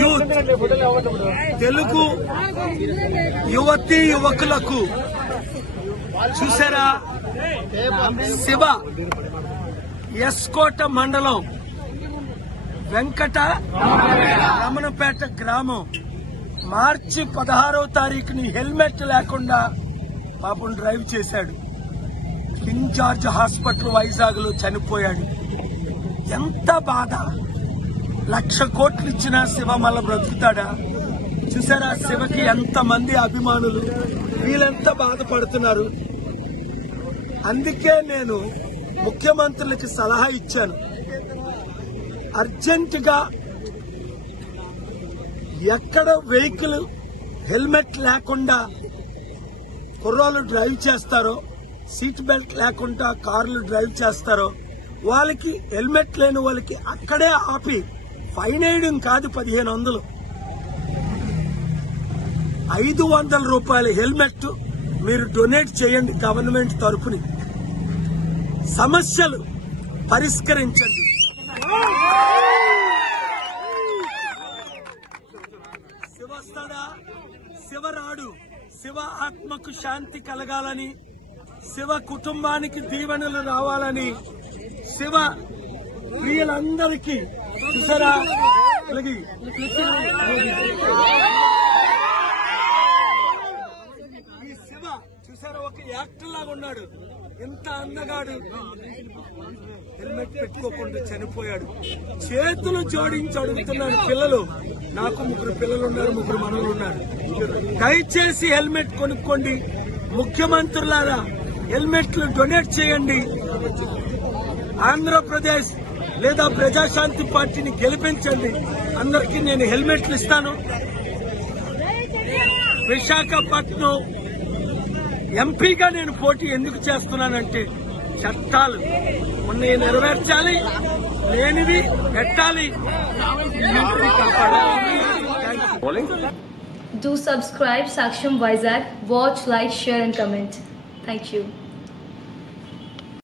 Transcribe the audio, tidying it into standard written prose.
Youth Telugu యువతీ యువకులకు చూసారా, శివ ఎస్కోట మండలం వెంకట రమణపేట గ్రామం మార్చి 16వ తారీఖుని హెల్మెట్ లేకుండా పాపం డ్రైవ్ చేశాడు. కింగ్ జార్జ్ హాస్పిటల్ వైజాగ్ లో చనిపోయాడు. ఎంత బాధ! 1,00,000 కోట్లు ఇచ్చినా శివ మళ్ళా బ్రతుకుతాడా? చూసారా శివకి ఎంతమంది అభిమానులు, వీళ్ళెంత బాధపడుతున్నారు. అందుకే నేను ముఖ్యమంత్రులకి సలహా ఇచ్చాను, అర్జెంటుగా ఎక్కడ వెహికల్ హెల్మెట్ లేకుండా కుర్రాళ్ళు డ్రైవ్ చేస్తారో, సీట్ బెల్ట్ లేకుండా కార్లు డ్రైవ్ చేస్తారో వాళ్ళకి, హెల్మెట్ లేని వాళ్ళకి అక్కడే ఆపి ఫైన్ వేయడం కాదు, 1500 500 రూపాయల హెల్మెట్ మీరు డొనేట్ చేయండి గవర్నమెంట్ తరఫుని. సమస్యలు పరిష్కరించండి. శివ వస్తాడా? శివ రాడు. శివ ఆత్మకు శాంతి కలగాలని, శివ కుటుంబానికి దీవెనలు రావాలని, శివ ప్రియులందరికీ చూసారా ఈ శివ చూసారా ఒక యాక్టర్ లాగా ఉన్నాడు. ఎంత అందగాడు, హెల్మెట్ పెట్టుకోకుండా చనిపోయాడు. చేతులు జోడించి అడుగుతున్నారు పిల్లలు. నాకు 3 పిల్లలు ఉన్నారు, 3 మనవలు ఉన్నారు. దయచేసి హెల్మెట్ కొనుక్కోండి. ముఖ్యమంత్రులారా హెల్మెట్లు డొనేట్ చేయండి. ఆంధ్రప్రదేశ్ లేదా ప్రజాశాంతి పార్టీని గెలిపించండి. అందరికీ నేను హెల్మెట్లు ఇస్తాను. విశాఖపట్నం ఎంపీగా నేను పోటీ ఎందుకు చేస్తున్నానంటే చట్టాలు ఉన్నాయి నెరవేర్చాలి, లేనివి పెట్టాలి, కాపాడాలి. Do subscribe Saksham Vizag. Watch, like, share and comment. Thank you.